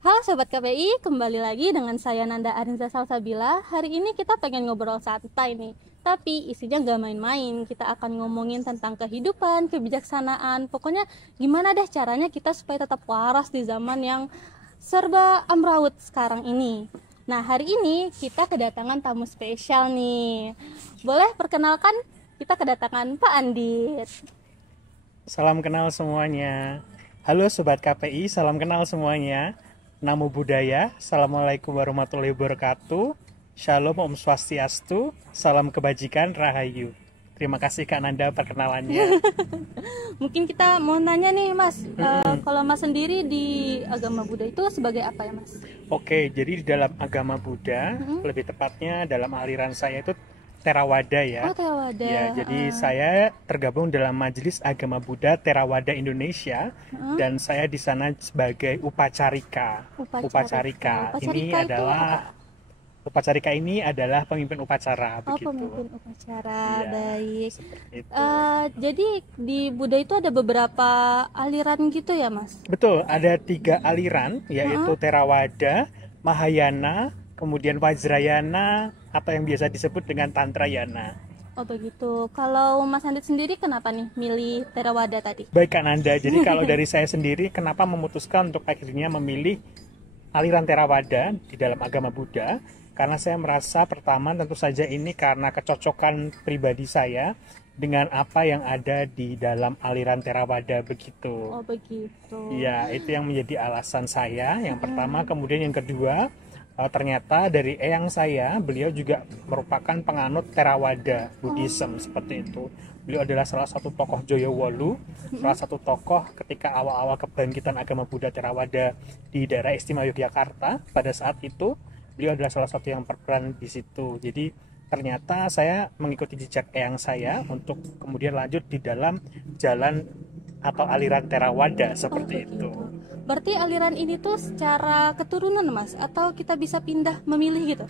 Halo Sobat KPI, kembali lagi dengan saya Nanda Arinza Salsabila. Hari ini kita pengen ngobrol santai nih, tapi isinya gak main-main. Kita akan ngomongin tentang kehidupan, kebijaksanaan. Pokoknya gimana deh caranya kita supaya tetap waras di zaman yang serba amraut sekarang ini. Nah, hari ini kita kedatangan tamu spesial nih. Boleh perkenalkan, kita kedatangan Pak Andit. Salam kenal semuanya. Halo Sobat KPI, salam kenal semuanya. Namo Buddhaya, Assalamualaikum warahmatullahi wabarakatuh. Shalom, Om Swastiastu, salam kebajikan, Rahayu. Terima kasih Kak Nanda perkenalannya. Mungkin kita mau nanya nih Mas, kalau Mas sendiri di agama Buddha itu sebagai apa ya Mas? Oke, jadi di dalam agama Buddha, lebih tepatnya dalam aliran saya itu Theravada ya. Oh, Theravada. Ya, jadi saya tergabung dalam Majelis Agama Buddha Theravada Indonesia dan saya di sana sebagai upacarika. Upacarika ini adalah upacarika ini adalah pemimpin upacara begitu. Pemimpin upacara. Ya, baik. Jadi di Buddha itu ada beberapa aliran gitu ya Mas? betul, ada 3 aliran yaitu Theravada, Mahayana, kemudian Vajrayana atau yang biasa disebut dengan Tantrayana. Oh begitu. Kalau Mas Andit sendiri kenapa nih milih Theravada tadi? Baik Kak Nanda, jadi kalau dari saya sendiri kenapa memutuskan untuk akhirnya memilih aliran Theravada di dalam agama Buddha? Karena saya merasa pertama tentu saja ini karena kecocokan pribadi saya dengan apa yang ada di dalam aliran Theravada begitu. Oh begitu. Ya, itu yang menjadi alasan saya yang pertama. Kemudian yang kedua, ternyata dari eyang saya, beliau juga merupakan penganut Theravada Buddhism seperti itu. Beliau adalah salah satu tokoh Joyowolu, salah satu tokoh ketika awal-awal kebangkitan agama Buddha Theravada di daerah istimewa Yogyakarta. Pada saat itu, beliau adalah salah satu yang berperan di situ. Jadi ternyata saya mengikuti jejak eyang saya untuk kemudian lanjut di dalam jalan atau aliran Theravada seperti itu. Berarti aliran ini tuh secara keturunan Mas, atau kita bisa pindah memilih gitu?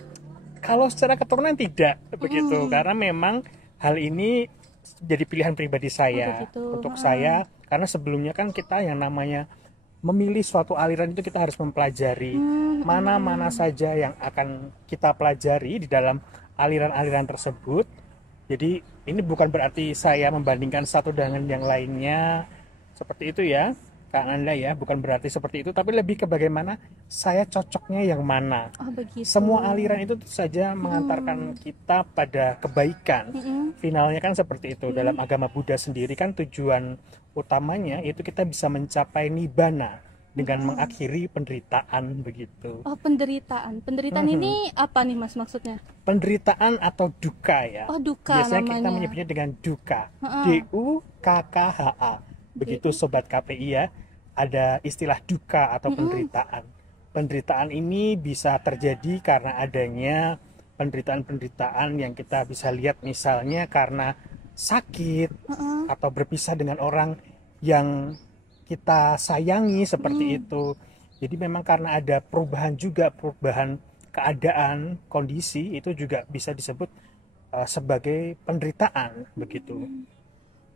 Kalau secara keturunan tidak begitu, karena memang hal ini jadi pilihan pribadi saya untuk saya, karena sebelumnya kan kita yang namanya memilih suatu aliran itu kita harus mempelajari mana-mana saja yang akan kita pelajari di dalam aliran-aliran tersebut. Jadi ini bukan berarti saya membandingkan satu dengan yang lainnya seperti itu ya Kak Nanda ya, bukan berarti seperti itu, tapi lebih ke bagaimana saya cocoknya yang mana. Semua aliran itu saja mengantarkan kita pada kebaikan. Finalnya kan seperti itu. Dalam agama Buddha sendiri kan tujuan utamanya itu kita bisa mencapai nibbana dengan mengakhiri penderitaan begitu. Oh, penderitaan. Penderitaan ini apa nih Mas maksudnya? Penderitaan atau duka ya. Oh, duka biasanya namanya. kita menyebutnya dengan duka. D-U-K-K-H-A. Begitu Sobat KPI ya, ada istilah duka atau penderitaan. Penderitaan ini bisa terjadi karena adanya penderitaan-penderitaan yang kita bisa lihat misalnya karena sakit atau berpisah dengan orang yang kita sayangi seperti itu. Jadi memang karena ada perubahan juga, perubahan keadaan, kondisi itu juga bisa disebut sebagai penderitaan begitu.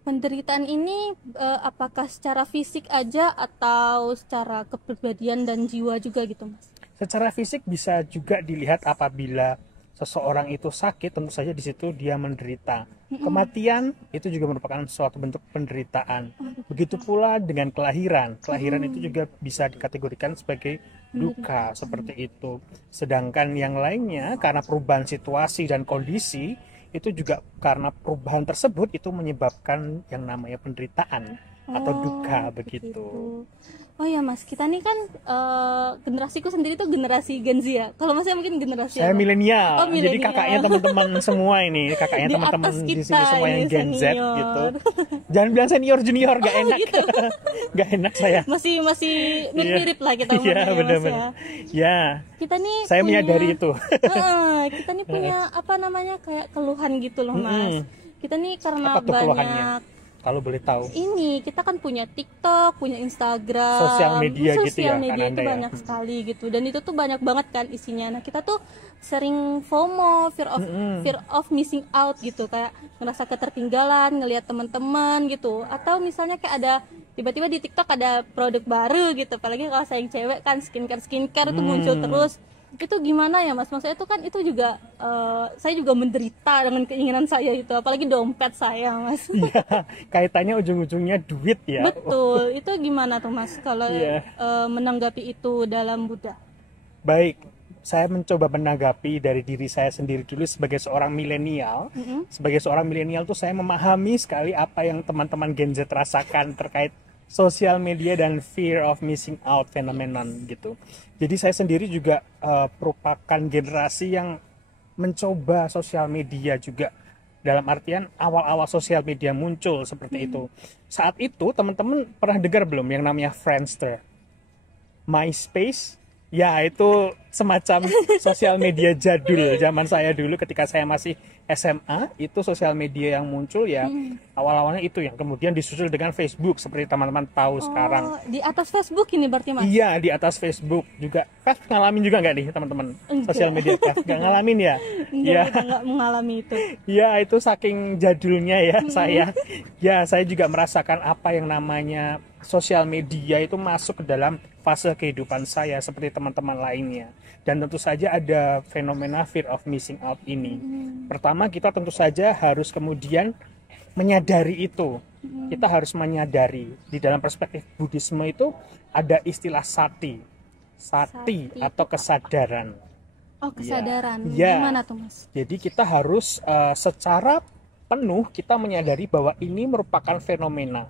Penderitaan ini apakah secara fisik aja atau secara kepribadian dan jiwa juga gitu Mas? Secara fisik bisa juga dilihat apabila seseorang itu sakit, tentu saja di situ dia menderita. Kematian itu juga merupakan suatu bentuk penderitaan. Begitu pula dengan kelahiran. Kelahiran itu juga bisa dikategorikan sebagai duka seperti itu. Sedangkan yang lainnya karena perubahan situasi dan kondisi itu juga karena perubahan tersebut itu menyebabkan yang namanya penderitaan atau duka begitu. Oh ya Mas, kita nih kan generasiku sendiri tuh generasi Gen Z ya. Kalau Masnya mungkin generasi saya milenial. Oh, milenial. Jadi kakaknya teman-teman semua ini, kakaknya teman-teman di sini semua yang Gen Z gitu. Jangan bilang senior junior, gak enak. Gitu. Gak enak saya. Masih mirip-mirip lah kita Iya, benar-benar. Ya. Kita nih saya menyadari itu. Kita nih punya apa namanya kayak keluhan gitu loh Mas. Kita nih karena banyak, kalau boleh tahu, ini kita kan punya TikTok, punya Instagram, sosial media gitu ya, media itu banyak sekali gitu, dan itu tuh banyak banget kan isinya. Nah kita tuh sering FOMO, fear of missing out gitu, kayak ngerasa ketertinggalan ngelihat teman-teman gitu, atau misalnya kayak ada tiba-tiba di TikTok ada produk baru gitu, apalagi kalau saya yang cewek kan skincare itu muncul terus. Itu gimana ya Mas? Maksudnya itu kan itu juga saya juga menderita dengan keinginan saya itu, apalagi dompet saya Mas. Iya, kaitannya ujung-ujungnya duit ya. Betul, itu gimana tuh Mas kalau menanggapi itu dalam Buddha? Baik, saya mencoba menanggapi dari diri saya sendiri dulu sebagai seorang milenial. Sebagai seorang milenial tuh saya memahami sekali apa yang teman-teman Gen Z rasakan terkait sosial media dan fear of missing out phenomenon gitu. Jadi saya sendiri juga merupakan generasi yang mencoba sosial media juga, dalam artian awal-awal sosial media muncul seperti itu. Saat itu teman-teman pernah dengar belum yang namanya Friendster, MySpace? Ya, itu semacam sosial media jadul zaman saya dulu ketika saya masih SMA. Itu sosial media yang muncul ya, awal-awalnya itu yang kemudian disusul dengan Facebook seperti teman-teman tahu sekarang. Di atas Facebook ini berarti Mas? Iya, di atas Facebook juga. Kaf ngalamin juga nggak nih teman-teman sosial media Kaf? Nggak ngalamin ya? Nggak mengalami itu. Ya, itu saking jadulnya ya saya. Ya, saya juga merasakan apa yang namanya sosial media itu masuk ke dalam fase kehidupan saya seperti teman-teman lainnya. Dan tentu saja ada fenomena fear of missing out ini. Pertama, kita tentu saja harus kemudian menyadari itu. Kita harus menyadari di dalam perspektif Buddhisme itu ada istilah sati atau kesadaran. Oh, kesadaran. Ya. Gimana tuh Mas? Jadi kita harus secara penuh kita menyadari bahwa ini merupakan fenomena.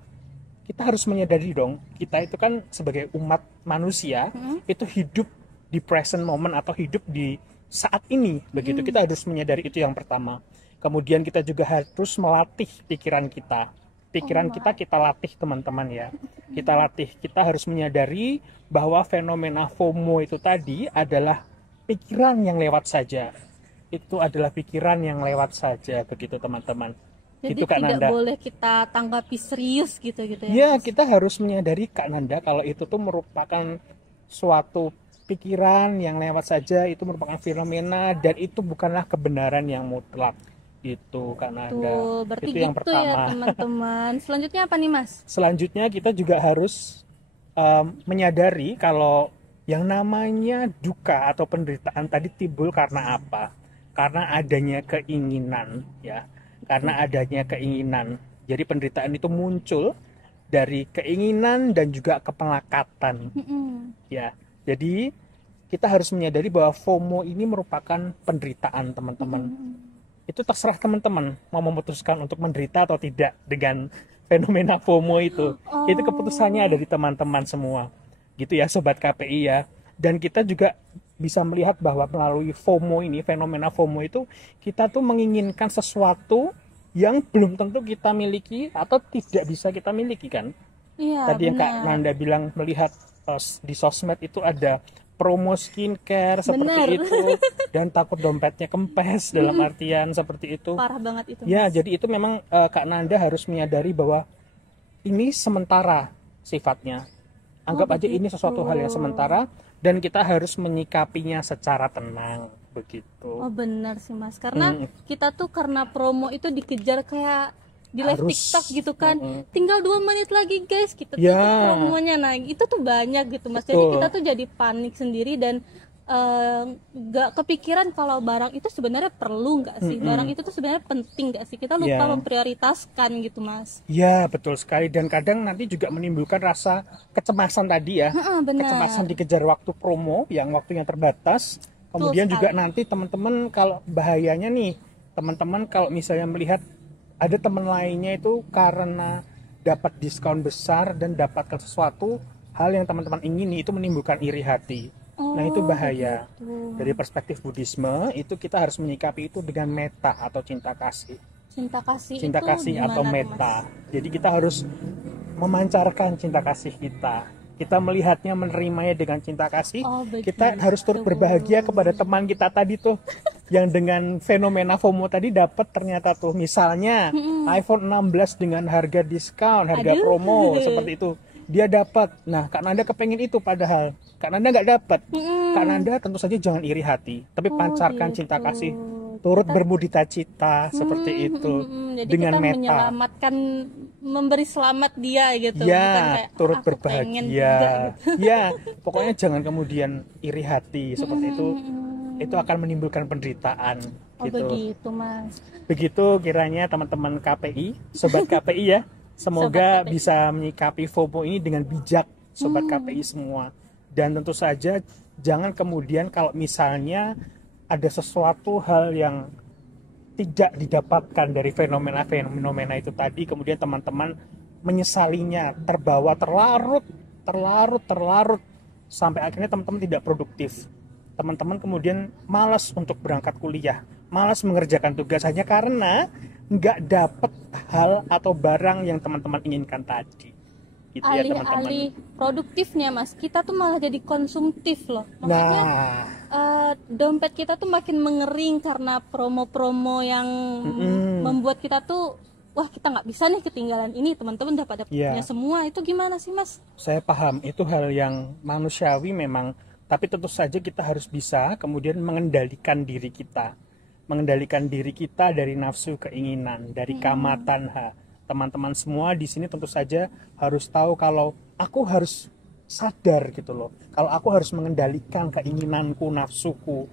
Kita harus menyadari dong, kita itu kan sebagai umat manusia itu hidup di present moment atau hidup di saat ini, begitu. Kita harus menyadari itu yang pertama. Kemudian kita juga harus melatih pikiran kita. Kita latih teman-teman ya. Kita latih, kita harus menyadari bahwa fenomena FOMO itu tadi adalah pikiran yang lewat saja. Itu adalah pikiran yang lewat saja, begitu teman-teman. Jadi gitu, Kak tidak Nanda. boleh kita tanggapi serius gitu ya. Ya, kita harus menyadari Kak Nanda kalau itu tuh merupakan suatu pikiran yang lewat saja, itu merupakan fenomena dan itu bukanlah kebenaran yang mutlak. Gitu Kak Nanda. Berarti itu yang gitu pertama. ya teman-teman. Selanjutnya apa nih Mas? Selanjutnya kita juga harus menyadari kalau yang namanya duka atau penderitaan tadi timbul karena apa? Karena adanya keinginan ya. Karena adanya keinginan. Jadi penderitaan itu muncul dari keinginan dan juga kepelakatan. Ya. Jadi kita harus menyadari bahwa FOMO ini merupakan penderitaan, teman-teman. Itu terserah teman-teman mau memutuskan untuk menderita atau tidak dengan fenomena FOMO itu. Itu keputusannya ada di teman-teman semua. Gitu ya sobat KPI ya. Dan kita juga bisa melihat bahwa melalui FOMO ini, fenomena FOMO itu, kita tuh menginginkan sesuatu yang belum tentu kita miliki atau tidak bisa kita miliki kan. Iya, tadi yang Kak Nanda bilang melihat di sosmed itu ada promo skincare seperti itu dan takut dompetnya kempes dalam artian seperti itu. Parah banget itu. Ya, jadi itu memang Kak Nanda harus menyadari bahwa ini sementara sifatnya. Anggap aja ini sesuatu hal yang sementara dan kita harus menyikapinya secara tenang begitu. Oh benar sih Mas, karena kita tuh karena promo itu dikejar kayak di live TikTok gitu kan, tinggal 2 menit lagi guys kita tutup promonya. Nah itu tuh banyak gitu Mas. Jadi kita tuh jadi panik sendiri dan gak kepikiran kalau barang itu sebenarnya perlu nggak sih, barang itu tuh sebenarnya penting nggak sih, kita lupa memprioritaskan gitu Mas. Ya betul sekali, dan kadang nanti juga menimbulkan rasa kecemasan tadi ya. Kecemasan dikejar waktu promo yang waktunya terbatas. Kemudian juga nanti teman-teman kalau bahayanya nih, teman-teman kalau misalnya melihat ada teman lainnya itu karena dapat diskon besar dan dapatkan sesuatu hal yang teman-teman ingini, itu menimbulkan iri hati. Nah itu bahaya. Dari perspektif Buddhisme itu kita harus menyikapi itu dengan metta atau cinta kasih. Cinta kasih atau metta. Jadi kita harus memancarkan cinta kasih kita. Kita melihatnya, menerimanya dengan cinta kasih. Kita harus turut berbahagia kepada teman kita tadi tuh yang dengan fenomena FOMO tadi dapat ternyata tuh misalnya iPhone 16 dengan harga diskon, harga promo seperti itu. Dia dapat. Nah, Kak Nanda kepengen itu padahal Kak Nanda nggak dapat. Kak Nanda tentu saja jangan iri hati, tapi pancarkan cinta kasih turut bermudita cita seperti itu. Jadi dengan kita meta menyelamatkan, memberi selamat dia gitu, ya, bukan kayak turut aku pengen berbahagia juga, gitu. ya, pokoknya jangan kemudian iri hati seperti itu akan menimbulkan penderitaan. Oh gitu. begitu Mas. Begitu kiranya teman-teman KPI, sobat KPI ya, semoga Sobat KPI. bisa menyikapi FOMO ini dengan bijak, sobat KPI semua. Dan tentu saja jangan kemudian kalau misalnya ada sesuatu hal yang tidak didapatkan dari fenomena itu tadi, kemudian teman-teman menyesalinya, terbawa terlarut sampai akhirnya teman-teman tidak produktif. Teman-teman kemudian malas untuk berangkat kuliah, malas mengerjakan tugas hanya karena nggak dapat hal atau barang yang teman-teman inginkan tadi. Gitu ya teman-teman. Alih-alih produktifnya Mas, kita tuh malah jadi konsumtif loh. Maksudnya dompet kita tuh makin mengering karena promo-promo yang membuat kita tuh, wah kita nggak bisa nih ketinggalan ini, teman-teman udah pada punya semua. Itu gimana sih Mas? Saya paham, itu hal yang manusiawi memang, tapi tentu saja kita harus bisa kemudian mengendalikan diri kita dari nafsu keinginan, dari kamatan. Teman-teman semua di sini tentu saja harus tahu kalau aku harus sadar gitu loh, kalau aku harus mengendalikan keinginanku, nafsuku.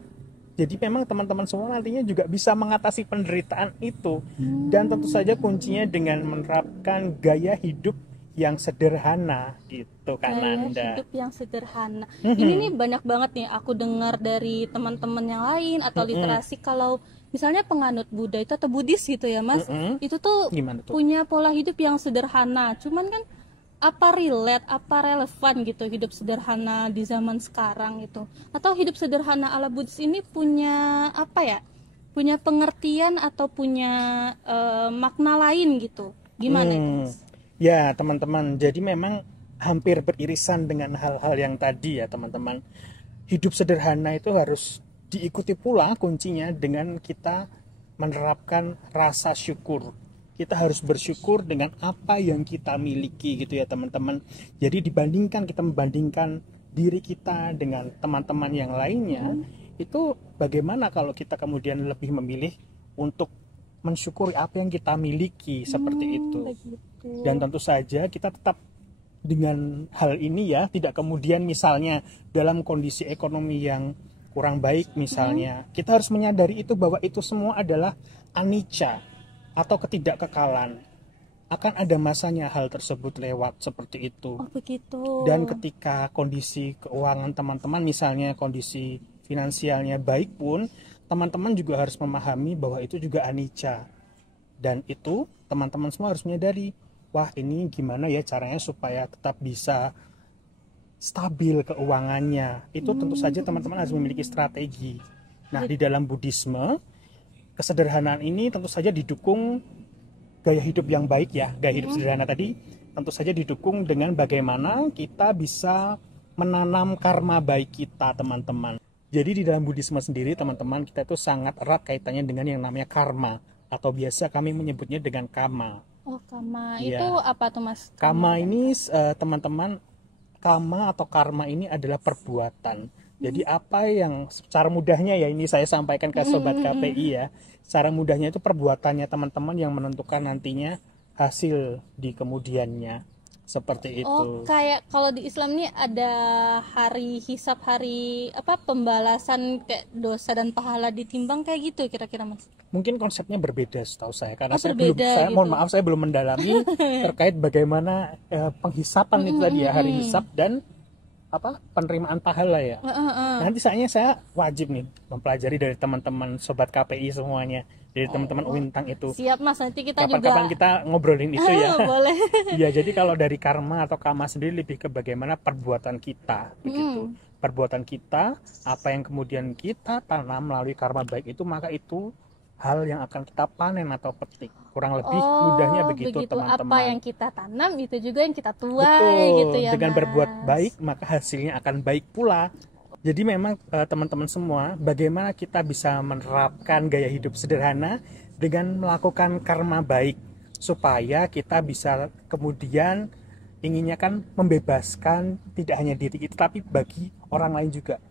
Jadi memang teman-teman semua nantinya juga bisa mengatasi penderitaan itu. Dan tentu saja kuncinya dengan menerapkan gaya hidup yang sederhana gitu kan Anda. Hidup yang sederhana. Ini nih banyak banget nih aku dengar dari teman-teman yang lain atau literasi, kalau misalnya penganut Buddha itu atau Buddhis gitu ya Mas, itu tuh punya pola hidup yang sederhana. Cuman kan apa relate, apa relevan gitu hidup sederhana di zaman sekarang itu? Atau hidup sederhana ala Buddhis ini punya apa ya? Punya pengertian atau punya makna lain gitu? Gimana itu Mas? Ya teman-teman, jadi memang hampir beririsan dengan hal-hal yang tadi ya teman-teman. Hidup sederhana itu harus diikuti pula kuncinya dengan kita menerapkan rasa syukur. Kita harus bersyukur dengan apa yang kita miliki gitu ya teman-teman. Jadi kita membandingkan diri kita dengan teman-teman yang lainnya, itu bagaimana kalau kita kemudian lebih memilih untuk mensyukuri apa yang kita miliki seperti itu. Dan tentu saja kita tetap dengan hal ini ya, tidak kemudian misalnya dalam kondisi ekonomi yang kurang baik misalnya, kita harus menyadari itu bahwa itu semua adalah anicca atau ketidakkekalan. Akan ada masanya hal tersebut lewat seperti itu. Oh begitu. Dan ketika kondisi keuangan teman-teman misalnya kondisi finansialnya baik pun, teman-teman juga harus memahami bahwa itu juga anicca. Dan itu teman-teman semua harus menyadari, wah ini gimana ya caranya supaya tetap bisa stabil keuangannya. Itu tentu saja teman-teman harus memiliki strategi. Nah, di dalam Buddhisme, kesederhanaan ini tentu saja didukung gaya hidup yang baik ya. Gaya hidup sederhana tadi tentu saja didukung dengan bagaimana kita bisa menanam karma baik kita, teman-teman. Jadi di dalam Buddhisme sendiri, teman-teman, kita itu sangat erat kaitannya dengan yang namanya karma, atau biasa kami menyebutnya dengan kama. Oh, kama. Ya. Itu apa tuh Mas? Kama ini teman-teman, kama atau karma ini adalah perbuatan. Jadi apa yang secara mudahnya ya, ini saya sampaikan ke sobat KPI ya, secara mudahnya itu perbuatannya teman-teman yang menentukan nantinya hasil di kemudiannya, seperti itu. Oh, kayak kalau di Islam ini ada hari hisab, hari apa pembalasan kayak dosa dan pahala ditimbang kayak gitu kira-kira Mas? Mungkin konsepnya berbeda setahu saya, karena mohon maaf saya belum mendalami terkait bagaimana penghisapan itu tadi ya, hari hisab dan penerimaan pahala ya. Nanti saya wajib nih mempelajari dari teman-teman sobat KPI semuanya, dari teman-teman Uintang itu. Siap Mas, nanti kita kapan-kapan kita ngobrolin itu ya. Boleh. Ya, jadi kalau dari karma atau kama sendiri lebih ke bagaimana perbuatan kita begitu. Perbuatan kita, apa yang kemudian kita tanam melalui karma baik itu, maka itu hal yang akan kita panen atau petik. Kurang lebih mudahnya begitu teman-teman. Apa yang kita tanam itu juga yang kita tuai gitu ya. Dengan Mas. berbuat baik maka hasilnya akan baik pula. Jadi memang teman-teman semua, bagaimana kita bisa menerapkan gaya hidup sederhana dengan melakukan karma baik supaya kita bisa kemudian inginnya kan membebaskan tidak hanya diri kita tapi bagi orang lain juga.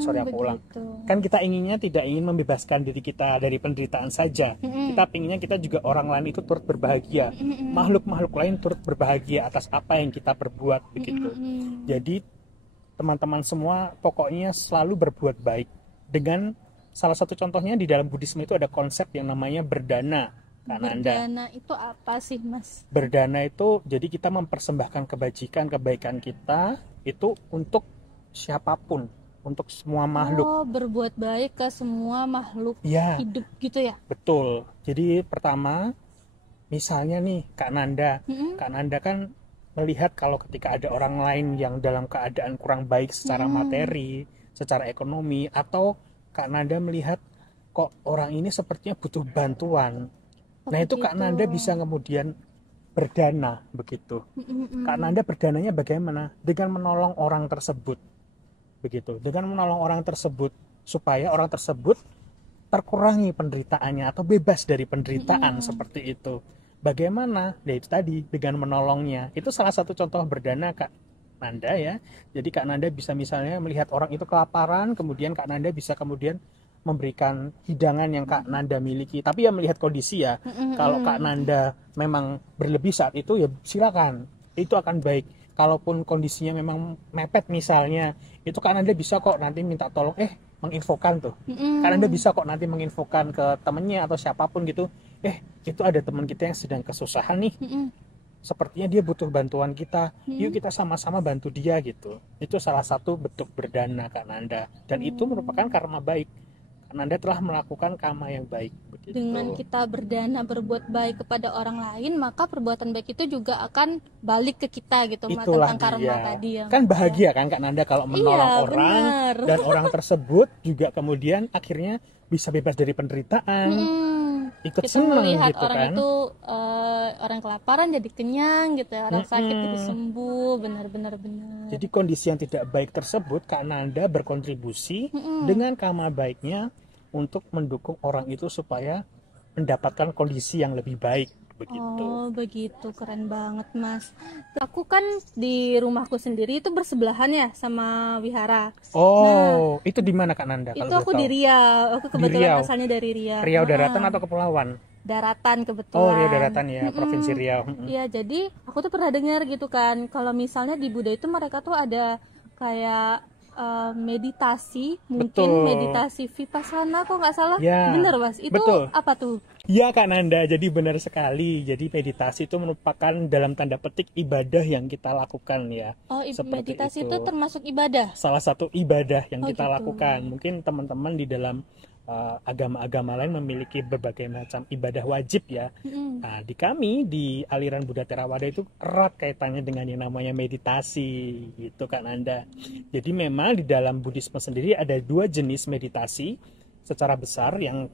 Sorry aku ulang. Kan kita inginnya tidak ingin membebaskan diri kita dari penderitaan saja. Kita inginnya kita juga orang lain itu turut berbahagia. Makhluk-makhluk lain turut berbahagia atas apa yang kita perbuat begitu. Jadi teman-teman semua pokoknya selalu berbuat baik. Dengan salah satu contohnya di dalam Buddhisme itu ada konsep yang namanya berdana. Berdana itu apa sih, Mas? Berdana itu jadi kita mempersembahkan kebaikan kita itu untuk siapapun, untuk semua makhluk. Oh, berbuat baik ke semua makhluk hidup gitu ya? Betul. Jadi pertama, misalnya nih Kak Nanda kan melihat kalau ketika ada orang lain yang dalam keadaan kurang baik secara materi, secara ekonomi, atau Kak Nanda melihat kok orang ini sepertinya butuh bantuan. Nah itu Kak Nanda bisa kemudian berdana begitu. Kak Nanda berdananya bagaimana? Dengan menolong orang tersebut. Begitu. Dengan menolong orang tersebut supaya orang tersebut terkurangi penderitaannya atau bebas dari penderitaan seperti itu. Bagaimana? Ya itu tadi dengan menolongnya. Itu salah satu contoh berdana Kak Nanda ya. Jadi Kak Nanda bisa misalnya melihat orang itu kelaparan, kemudian Kak Nanda bisa kemudian memberikan hidangan yang Kak Nanda miliki. Tapi ya melihat kondisi ya. Kalau Kak Nanda memang berlebih saat itu ya silakan. Itu akan baik. Kalaupun kondisinya memang mepet misalnya, itu Kak Nanda bisa kok nanti minta tolong menginfokan tuh. Kak Nanda bisa kok nanti menginfokan ke temennya atau siapapun gitu. Itu ada teman kita yang sedang kesusahan nih. Sepertinya dia butuh bantuan kita. Yuk kita sama-sama bantu dia gitu. Itu salah satu bentuk berdana Kak Nanda. Dan itu merupakan karma baik. Nanda telah melakukan karma yang baik begitu. Dengan kita berdana berbuat baik kepada orang lain, maka perbuatan baik itu juga akan balik ke kita gitu. Itulah tentang karma tadi ya. Kan bahagia kan Kak Nanda kalau menolong orang dan orang tersebut juga kemudian akhirnya bisa bebas dari penderitaan. Ikut kita senang melihat gitu orang kan. itu orang kelaparan jadi kenyang gitu, orang sakit jadi sembuh, benar. Jadi kondisi yang tidak baik tersebut Kak Nanda berkontribusi dengan karma baiknya untuk mendukung orang itu supaya mendapatkan kondisi yang lebih baik begitu. Oh begitu, keren banget Mas. Aku kan di rumahku sendiri itu bersebelahan ya sama wihara. Oh, itu di mana Kak Nanda? Itu aku di Riau. Aku kebetulan asalnya dari Riau. Riau daratan atau kepulauan? Daratan kebetulan. Oh, Riau daratan ya, Provinsi Riau. Iya, jadi aku tuh pernah dengar gitu kan, kalau misalnya di Buddha itu mereka tuh ada kayak meditasi, mungkin meditasi vipassana kok nggak salah. Ya, bener Mas, itu apa tuh? Ya Kak Nanda, jadi benar sekali. Jadi meditasi itu merupakan dalam tanda petik ibadah yang kita lakukan ya. Oh, meditasi itu termasuk ibadah? Salah satu ibadah yang kita lakukan. Mungkin teman-teman di dalam agama-agama lain memiliki berbagai macam ibadah wajib ya. Nah, di kami di aliran Buddha Theravada itu erat kaitannya dengan yang namanya meditasi gitu Kak Nanda. Jadi memang di dalam Buddhisme sendiri ada dua jenis meditasi secara besar yang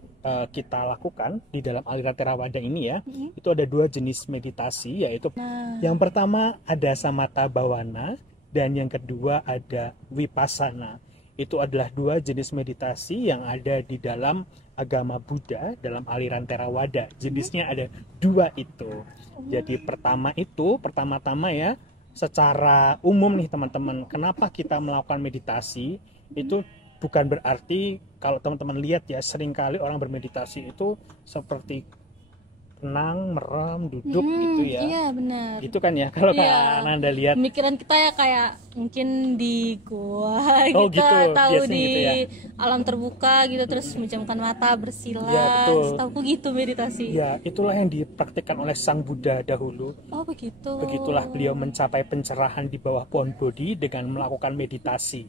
kita lakukan di dalam aliran Theravada ini ya. Itu ada dua jenis meditasi, yaitu yang pertama ada samatha bhavana dan yang kedua ada vipassana. Itu adalah dua jenis meditasi yang ada di dalam agama Buddha dalam aliran Theravada. Jenisnya ada dua itu. Jadi pertama-tama ya, secara umum nih teman-teman, kenapa kita melakukan meditasi itu bukan berarti kalau teman-teman lihat ya, seringkali orang bermeditasi itu seperti tenang, merem, duduk gitu ya. Iya benar. Itu kan ya kalau Kak Nanda lihat. Pemikiran kita ya kayak mungkin di gua gitu, tahu di gitu ya. Alam terbuka gitu, terus menjamkan mata bersila. Ya, betul. Setahuku gitu meditasi. Ya, itulah yang dipraktikkan oleh Sang Buddha dahulu. Oh begitu. Begitulah beliau mencapai pencerahan di bawah pohon Bodhi dengan melakukan meditasi.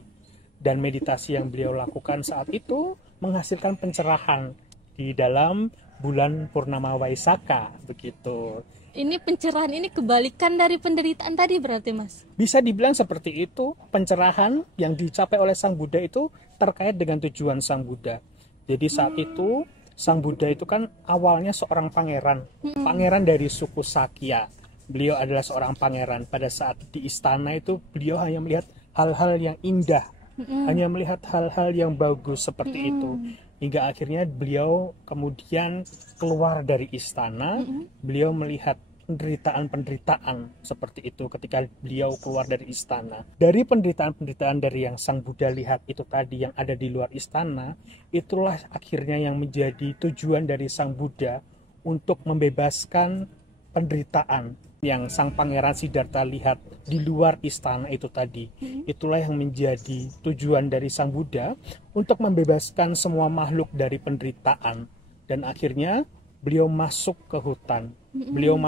Dan meditasi yang beliau lakukan saat itu menghasilkan pencerahan di dalam bulan Purnama Waisakha begitu. Ini pencerahan ini kebalikan dari penderitaan tadi berarti Mas? Bisa dibilang seperti itu. Pencerahan yang dicapai oleh Sang Buddha itu terkait dengan tujuan Sang Buddha. Jadi saat itu Sang Buddha itu kan awalnya seorang pangeran. Pangeran dari suku Sakya. Beliau adalah seorang pangeran. Pada saat di istana itu beliau hanya melihat hal-hal yang indah. Hanya melihat hal-hal yang bagus seperti itu. Hingga akhirnya beliau kemudian keluar dari istana, beliau melihat penderitaan-penderitaan seperti itu ketika beliau keluar dari istana. Dari penderitaan-penderitaan dari yang Sang Buddha lihat itu tadi yang ada di luar istana, itulah akhirnya yang menjadi tujuan dari Sang Buddha untuk membebaskan penderitaan yang Sang Pangeran Siddhartha lihat di luar istana itu tadi. Itulah yang menjadi tujuan dari Sang Buddha untuk membebaskan semua makhluk dari penderitaan. Dan akhirnya beliau masuk ke hutan. Beliau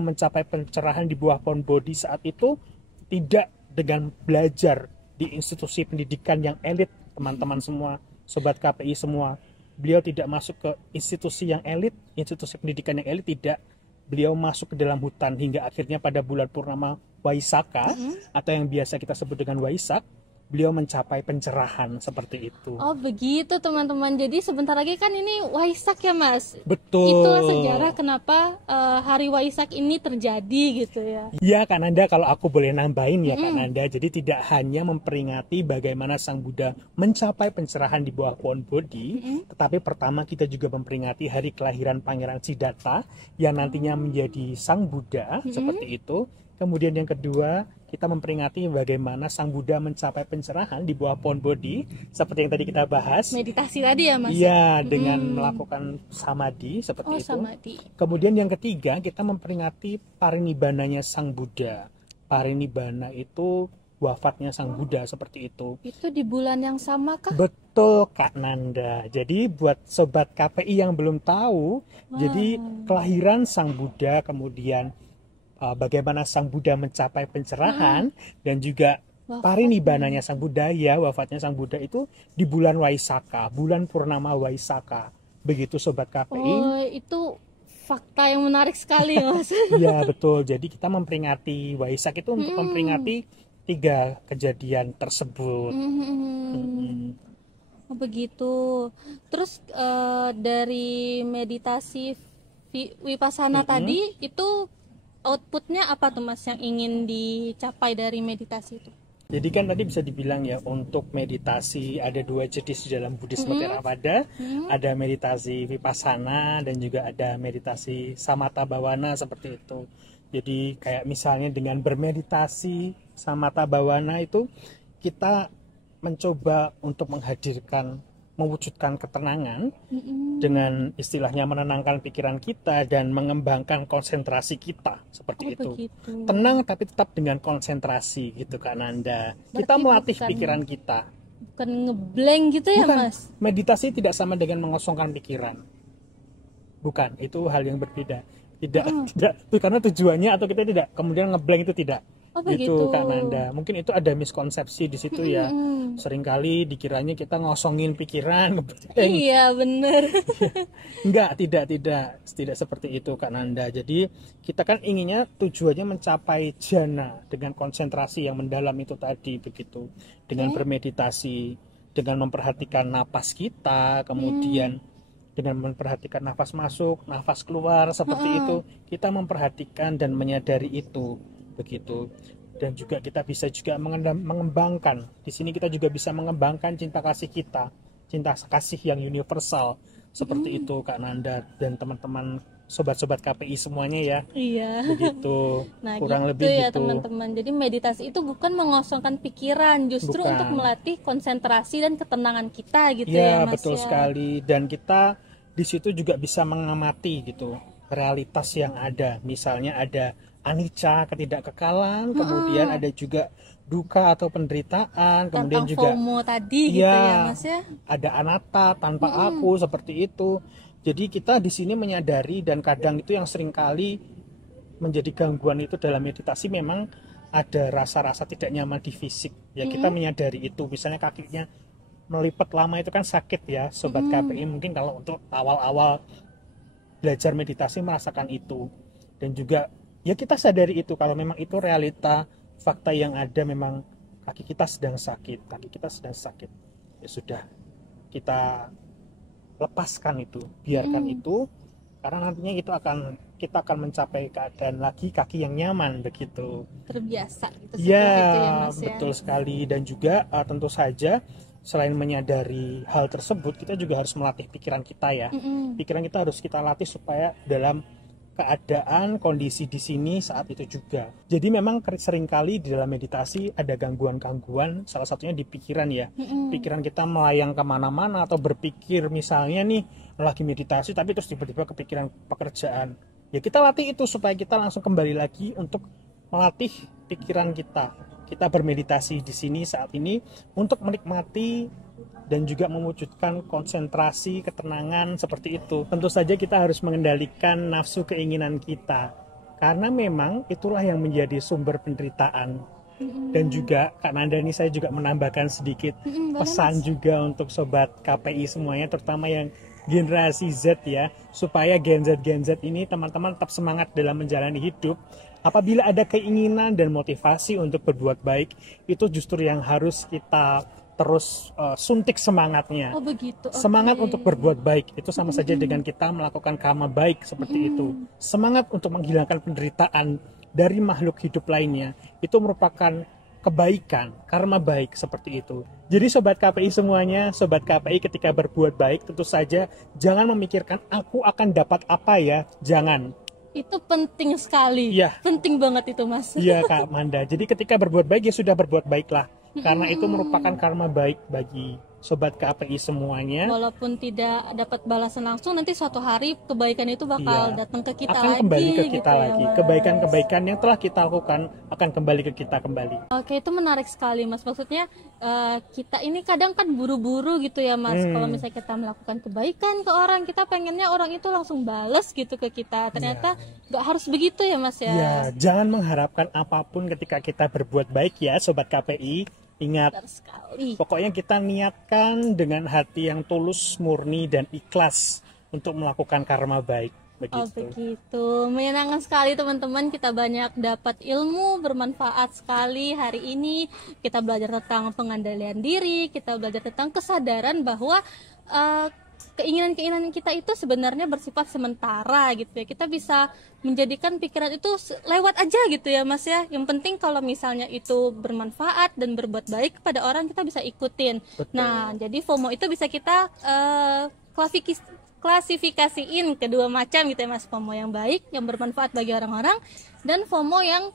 mencapai pencerahan di bawah pohon Bodhi saat itu, tidak dengan belajar di institusi pendidikan yang elit, teman-teman semua, sobat KPI semua. Beliau tidak masuk ke institusi yang elit, institusi pendidikan yang elit, tidak. Beliau masuk ke dalam hutan hingga akhirnya pada bulan purnama Waisakha, atau yang biasa kita sebut dengan Waisak, beliau mencapai pencerahan seperti itu. Oh begitu teman-teman. Jadi sebentar lagi kan ini Waisak ya Mas? Betul. Itulah sejarah kenapa hari Waisak ini terjadi gitu ya. Iya Kak Nanda, kalau aku boleh nambahin ya Kak Nanda. Jadi tidak hanya memperingati bagaimana Sang Buddha mencapai pencerahan di bawah pohon Bodhi, tetapi pertama kita juga memperingati hari kelahiran Pangeran Siddhartha yang nantinya menjadi Sang Buddha, seperti itu. Kemudian yang kedua, kita memperingati bagaimana Sang Buddha mencapai pencerahan di bawah pohon Bodhi, seperti yang tadi kita bahas. Meditasi tadi ya Mas? Iya, dengan melakukan samadhi seperti itu. Samadhi. Kemudian yang ketiga, kita memperingati parinibbananya Sang Buddha. Parinibbana itu wafatnya Sang Buddha, seperti itu. Itu di bulan yang sama kah? Betul Kak Nanda. Jadi buat sobat KPI yang belum tahu, jadi kelahiran Sang Buddha, kemudian bagaimana Sang Buddha mencapai pencerahan, dan juga parinibbananya Sang Buddha, ya wafatnya Sang Buddha itu di bulan Waisakha, bulan purnama Waisakha. Begitu sobat KPI. Oh, itu fakta yang menarik sekali Mas. Iya betul. Jadi kita memperingati Waisak itu untuk memperingati 3 kejadian tersebut. Oh, begitu. Terus dari meditasi Vipassana tadi itu outputnya apa tuh Mas yang ingin dicapai dari meditasi itu? Jadi kan tadi bisa dibilang ya, untuk meditasi ada 2 jenis di dalam Buddhisme Theravada. Ada meditasi Vipassana dan juga ada meditasi Samatha Bhavana, seperti itu. Jadi kayak misalnya dengan bermeditasi Samatha Bhavana itu kita mencoba untuk mewujudkan ketenangan dengan istilahnya menenangkan pikiran kita dan mengembangkan konsentrasi kita, seperti itu. Begitu. Tenang tapi tetap dengan konsentrasi gitu Kak Nanda. Kita melatih pikiran kita. Bukan ngeblank gitu ya Mas? Meditasi tidak sama dengan mengosongkan pikiran. Bukan, itu hal yang berbeda. Tidak, karena tujuannya atau kita tidak kemudian ngeblank itu tidak. Gitu Kak Nanda. Mungkin itu ada miskonsepsi di situ ya. Seringkali dikiranya kita ngosongin pikiran. Iya bener. Enggak, tidak seperti itu Kak Nanda. Jadi kita kan inginnya tujuannya mencapai jhana dengan konsentrasi yang mendalam itu tadi, begitu. Dengan bermeditasi, dengan memperhatikan napas kita, kemudian dengan memperhatikan nafas masuk, nafas keluar, seperti itu. Kita memperhatikan dan menyadari itu, begitu. Dan juga kita bisa juga mengembangkan. Di sini kita juga bisa mengembangkan cinta kasih kita, cinta kasih yang universal, seperti itu Kak Nanda dan teman-teman sobat-sobat KPI semuanya ya. Iya. Begitu. Nah, kurang gitu lebih ya gitu. Teman-teman. Jadi meditasi itu bukan mengosongkan pikiran, justru untuk melatih konsentrasi dan ketenangan kita gitu ya Mas. Betul sekali. Dan kita di situ juga bisa mengamati gitu realitas yang ada. Misalnya ada anicca, ketidakkekalan, kemudian ada juga duka atau penderitaan, kemudian juga FOMO tadi gitu ya Mas ya. Ada anatta, tanpa aku, seperti itu. Jadi kita di sini menyadari, dan kadang itu yang seringkali menjadi gangguan itu dalam meditasi, memang ada rasa-rasa tidak nyaman di fisik. Ya kita menyadari itu. Misalnya kakinya melipat lama itu kan sakit ya sobat KPI. Mungkin kalau untuk awal-awal belajar meditasi merasakan itu. Dan juga ya kita sadari itu, kalau memang itu realita fakta yang ada, memang kaki kita sedang sakit, ya sudah, kita lepaskan itu, biarkan itu, karena nantinya kita akan mencapai keadaan lagi kaki yang nyaman, begitu. Terbiasa gitu. Ya, betul sekali. Dan juga tentu saja selain menyadari hal tersebut, kita juga harus melatih pikiran kita ya. Pikiran kita harus kita latih supaya dalam keadaan, kondisi di sini saat itu juga. Jadi memang seringkali di dalam meditasi ada gangguan-gangguan, salah satunya di pikiran ya. Pikiran kita melayang kemana-mana atau berpikir misalnya nih lagi meditasi tapi terus tiba-tiba kepikiran pekerjaan. Ya kita latih itu supaya kita langsung kembali lagi untuk melatih pikiran kita. Kita bermeditasi di sini saat ini untuk menikmati dan juga mewujudkan konsentrasi, ketenangan seperti itu. Tentu saja kita harus mengendalikan nafsu keinginan kita, karena memang itulah yang menjadi sumber penderitaan. Dan juga Kak Nanda ini saya juga menambahkan sedikit pesan juga untuk sobat KPI semuanya, terutama yang generasi Z ya, supaya Gen Z ini teman-teman tetap semangat dalam menjalani hidup. Apabila ada keinginan dan motivasi untuk berbuat baik, itu justru yang harus kita terus suntik semangatnya. Oh begitu. Semangat untuk berbuat baik itu sama saja dengan kita melakukan karma baik seperti itu. Semangat untuk menghilangkan penderitaan dari makhluk hidup lainnya itu merupakan kebaikan, karma baik seperti itu. Jadi sobat KPI semuanya, sobat KPI ketika berbuat baik tentu saja jangan memikirkan aku akan dapat apa ya, jangan. Itu penting sekali. Ya. Penting banget itu Mas. Iya Kak Manda. Jadi ketika berbuat baik ya sudah berbuat baiklah. Karena itu merupakan karma baik bagi sobat KPI semuanya. Walaupun tidak dapat balasan langsung, nanti suatu hari kebaikan itu bakal datang ke kita akan lagi. Kembali ke kita gitu lagi. Ya, kebaikan-kebaikan yang telah kita lakukan akan kembali ke kita kembali. Oke, itu menarik sekali Mas. Maksudnya kita ini kadang kan buru-buru gitu ya Mas. Kalau misalnya kita melakukan kebaikan ke orang, kita pengennya orang itu langsung bales gitu ke kita. Ternyata nggak harus begitu ya Mas ya. Ya, jangan mengharapkan apapun ketika kita berbuat baik ya sobat KPI. Ingat, pokoknya kita niatkan dengan hati yang tulus, murni, dan ikhlas untuk melakukan karma baik. Begitu. Oh begitu, menyenangkan sekali teman-teman. Kita banyak dapat ilmu bermanfaat sekali hari ini. Kita belajar tentang pengendalian diri, kita belajar tentang kesadaran bahwa keinginan-keinginan kita itu sebenarnya bersifat sementara gitu ya. Kita bisa menjadikan pikiran itu lewat aja gitu ya Mas ya. Yang penting kalau misalnya itu bermanfaat dan berbuat baik kepada orang, kita bisa ikutin. Betul. Nah, jadi FOMO itu bisa kita klasifikasiin kedua macam gitu ya Mas. FOMO yang baik, yang bermanfaat bagi orang-orang, dan FOMO yang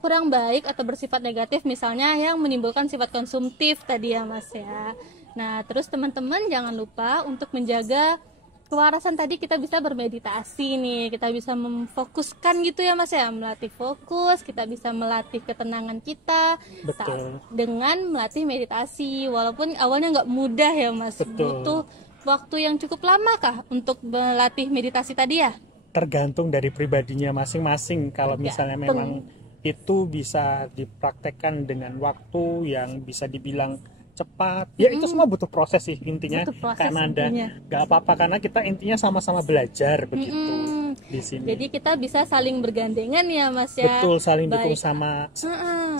kurang baik atau bersifat negatif, misalnya yang menimbulkan sifat konsumtif tadi ya Mas ya. Nah, terus teman-teman jangan lupa untuk menjaga kewarasan tadi. Kita bisa bermeditasi nih, kita bisa memfokuskan gitu ya Mas ya, melatih fokus, kita bisa melatih ketenangan kita. Betul. Dengan melatih meditasi, walaupun awalnya nggak mudah ya Mas. Betul. Butuh waktu yang cukup lama kah untuk melatih meditasi tadi ya? Tergantung dari pribadinya masing-masing. Kalau misalnya memang itu bisa dipraktekkan dengan waktu yang bisa dibilang cepat, ya itu semua butuh proses sih intinya. Karena ada nggak apa-apa, karena kita intinya sama-sama belajar begitu di sini. Jadi kita bisa saling bergandengan ya Mas ya. Betul, saling dukung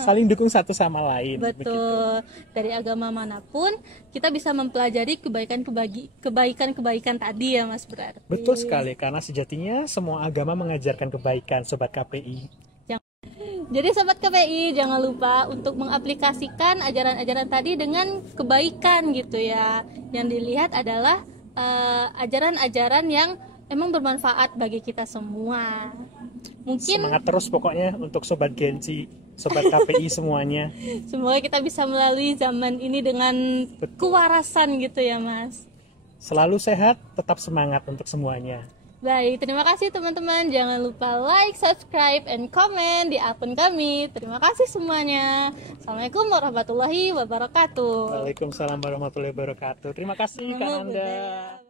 saling dukung satu sama lain. Betul. Begitu. Dari agama manapun kita bisa mempelajari kebaikan tadi ya Mas berarti. Betul sekali, karena sejatinya semua agama mengajarkan kebaikan sobat KPI. Jadi sobat KPI jangan lupa untuk mengaplikasikan ajaran-ajaran tadi dengan kebaikan gitu ya. Yang dilihat adalah ajaran-ajaran yang emang bermanfaat bagi kita semua. Mungkin semangat terus pokoknya untuk sobat Genci, sobat KPI semuanya. Semoga kita bisa melalui zaman ini dengan kewarasan gitu ya Mas. Selalu sehat, tetap semangat untuk semuanya. Baik, terima kasih teman-teman. Jangan lupa like, subscribe, and comment di akun kami. Terima kasih semuanya. Assalamualaikum warahmatullahi wabarakatuh. Waalaikumsalam warahmatullahi wabarakatuh. Terima kasih Kak Nanda.